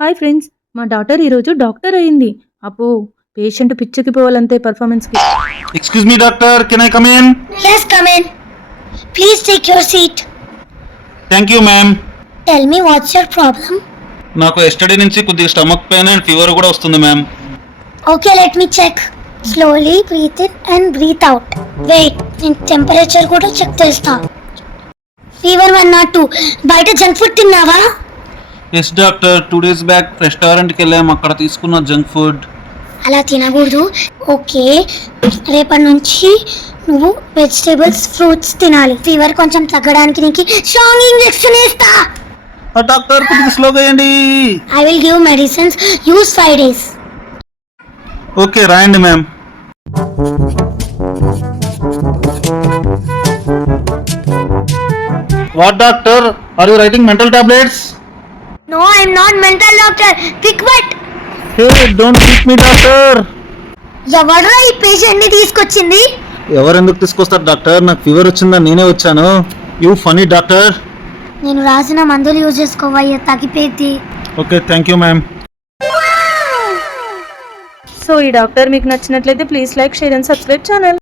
Hi friends, మా daughter ఈరోజు doctor అయింది. అబ్బో, patient పిచ్చెక్కిపోవాలంతే పర్ఫార్మెన్స్కి. Excuse me, doctor. Can I come in? Yes, come in. Please take your seat. Thank you, ma'am. Tell me what's your problem. నాకు yesterday నుంచి కొద్దిగా stomach pain and fever కూడా వస్తుంది ma'am. Okay, let me check. Slowly breathe in and breathe out. Wait, నేను temperature కూడా check చేస్తా. Fever 102. బయట junk food తిన్నావా? ఎస్ డాక్టర్, 2 days బ్యాక్ రెస్టారెంట్కి వెళ్ళాం, అక్కడ తీసుకున్న జంక్ ఫుడ్. అలా తినకూడదు. ఓకే, రేపటి నుంచి నువ్వు వెజిటేబుల్స్ ఫ్రూట్స్ తినాలి. ఫీవర్ కొంచెం తగ్గడానికి నీకు స్ట్రాంగ్ ఇంజెక్షన్ ఇస్తా. డాక్టర్ కొద్దిగా స్లోగా వేయండి. I will give medicines. Use 5 days. Okay, రాయండి ma'am. What doctor, are you writing mental tablets? No, I'm not mental doctor. Pick what? Hey, don't kick me doctor. ఎవడ్రా ఈ పేషెంట్ ని తీసుకొచ్చింది? ఎవరెందుకు తీసుకొస్తారు డాక్టర్? నాకు ఫీవర్ వచ్చిందని నేనే వచ్చాను. You funny doctor. నేను రాసిన మందులు యూజ్ చేసుకోవయ్యా, తగ్గిపోయింది. Okay, thank you ma'am. So ఈ డాక్టర్ మీకు నచ్చినట్లయితే please like, share and subscribe channel.